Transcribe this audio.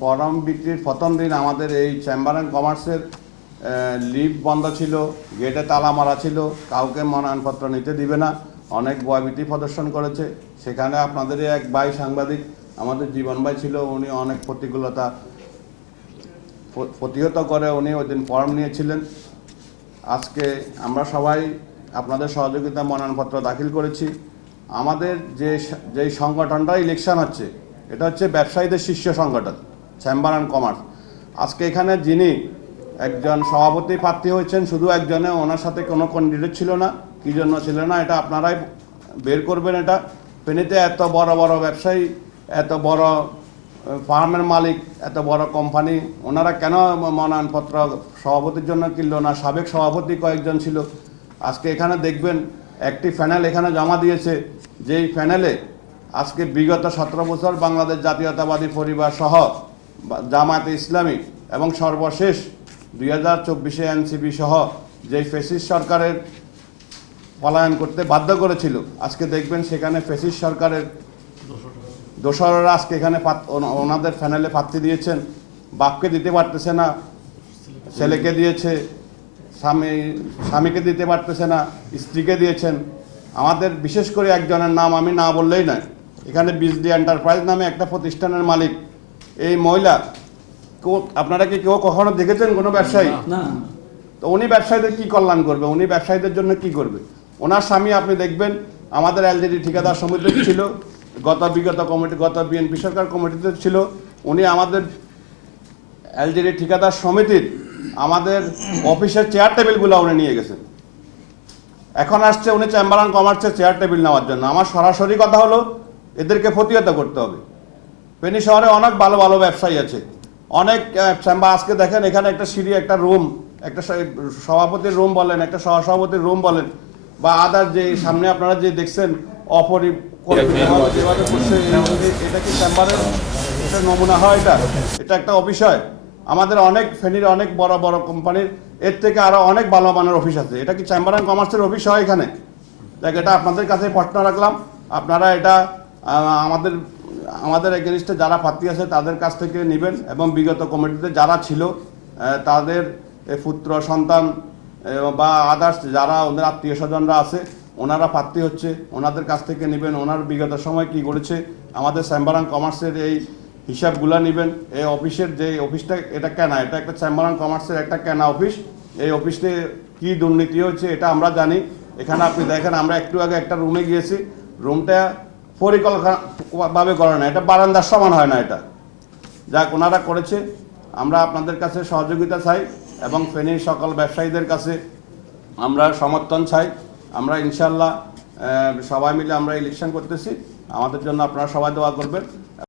Form বিক্রির প্রথম দিন আমাদের এই চেম্বার অ্যান্ড কমার্সের লিফট বন্ধ ছিল, গেটে তালা মারা ছিল, কাউকে মনোনয়নপত্র নিতে দিবে না, অনেক ভয়ভীতি প্রদর্শন করেছে। সেখানে আপনাদেরই এক ভাই সাংবাদিক আমাদের জীবন ভাই ছিল, উনি অনেক প্রতিকূলতা প্রতিহত করে উনি ওই দিন ফর্ম নিয়েছিলেন। আজকে আমরা সবাই আপনাদের সহযোগিতা মনোনয়নপত্র দাখিল করেছি। আমাদের যেই সংগঠনটা ইলেকশন হচ্ছে, এটা হচ্ছে ব্যবসায়ীদের শীর্ষ সংগঠন চেম্বার অ্যান্ড কমার্স। আজকে এখানে যিনি একজন সভাপতি প্রার্থী হয়েছেন, শুধু একজনে, ওনার সাথে কোনো ক্যান্ডিডেট ছিল না। কী জন্য ছিল না এটা আপনারাই বের করবেন। এটা ফেনীতে এত বড় বড় ব্যবসায়ী, এত বড় ফার্মের মালিক, এত বড় কোম্পানি, ওনারা কেন মনোনয়নপত্র সভাপতির জন্য কিনল না? সাবেক সভাপতি কয়েকজন ছিল। আজকে এখানে দেখবেন একটি প্যানেল এখানে জমা দিয়েছে, যেই প্যানেলে আজকে বিগত 17 বছর বাংলাদেশ জাতীয়তাবাদী পরিবার সহ জামায়াতে ইসলামী এবং সর্বশেষ 2024-এ এনসিপি সহ যেই ফ্যাসিস্ট সরকারের পলায়ন করতে বাধ্য করেছিল, আজকে দেখবেন সেখানে ফ্যাসিস্ট সরকারের দোসররা আজকে এখানে ওনাদের প্যানেলে প্রার্থী দিয়েছেন। বাপকে দিতে পারতেছে না, ছেলেকে দিয়েছে, স্বামীকে দিতে পারতেছে না, স্ত্রীকে দিয়েছেন। আমাদের বিশেষ করে একজনের নাম আমি না বললেই নয়, এখানে বিজলি এন্টারপ্রাইজ নামে একটা প্রতিষ্ঠানের মালিক। এই মহিলা আপনারা কি কেউ কখনো দেখেছেন কোনো ব্যবসায়ী? না। তো উনি ব্যবসায়ীদের কি কল্যাণ করবে? উনি ব্যবসায়ীদের জন্য কি করবে? ওনার স্বামী আপনি দেখবেন আমাদের এলজিডি ঠিকাদার সমিতি ছিল, গত বিএনপি সরকার কমিটিতে ছিল। উনি আমাদের এলজিডি ঠিকাদার সমিতির আমাদের অফিসের চেয়ার টেবিলগুলো উনি নিয়ে গেছেন। এখন আসছে উনি চেম্বার অ্যান্ড কমার্সের চেয়ার টেবিল নেওয়ার জন্য। আমার সরাসরি কথা হলো, এদেরকে প্রতিহত করতে হবে। ফেনী শহরে অনেক ভালো ভালো ব্যবসায়ী আছে, অনেক চেম্বার। আজকে দেখেন এখানে একটা সিঁড়ি, একটা রুম, একটা সভাপতির রুম বলেন, একটা সহসভাপতির রুম বলেন, বা আদার যে সামনে আপনারা যে দেখছেন এটা কি চেম্বারের একটা নমুনা হয়? এটা একটা অফিস হয়? আমাদের অনেক ফেনীর অনেক বড় বড় কোম্পানির এর থেকে আরো অনেক ভালো মানের অফিস আছে। এটা কি চেম্বার অ্যান্ড কমার্সের অফিস হয় এখানে? দেখ, এটা আপনাদের কাছে প্রশ্ন রাখলাম। আপনারা এটা আমাদের এগেনস্টে যারা প্রার্থী আছে তাদের কাছ থেকে নেবেন, এবং বিগত কমিটিতে যারা ছিল তাদের পুত্র সন্তান বা আদার্স যারা ওদের আত্মীয় স্বজনরা আছে, ওনারা প্রার্থী হচ্ছে, ওনাদের কাছ থেকে নেবেন। ওনার বিগত সময় কি করেছে আমাদের চেম্বার অ্যান্ড কমার্সের এই হিসাবগুলো নেবেন। এই অফিসের যে অফিসটা, এটা কেনা, এটা একটা চেম্বার অ্যান্ড কমার্সের একটা কেনা অফিস। এই অফিসে কি দুর্নীতি হচ্ছে এটা আমরা জানি। এখানে আপনি দেখেন, আমরা একটু আগে একটা রুমে গিয়েছি, রুমটা পরিকল্পনাভাবে করে না, এটা বারান্দার সমান হয় না। এটা যা ওনারা করেছে, আমরা আপনাদের কাছে সহযোগিতা চাই এবং ফেনীর সকল ব্যবসায়ীদের কাছে আমরা সমর্থন চাই। আমরা ইনশাল্লাহ সবাই মিলে আমরা ইলেকশন করতেছি, আমাদের জন্য আপনারা সবাই দোয়া করবেন।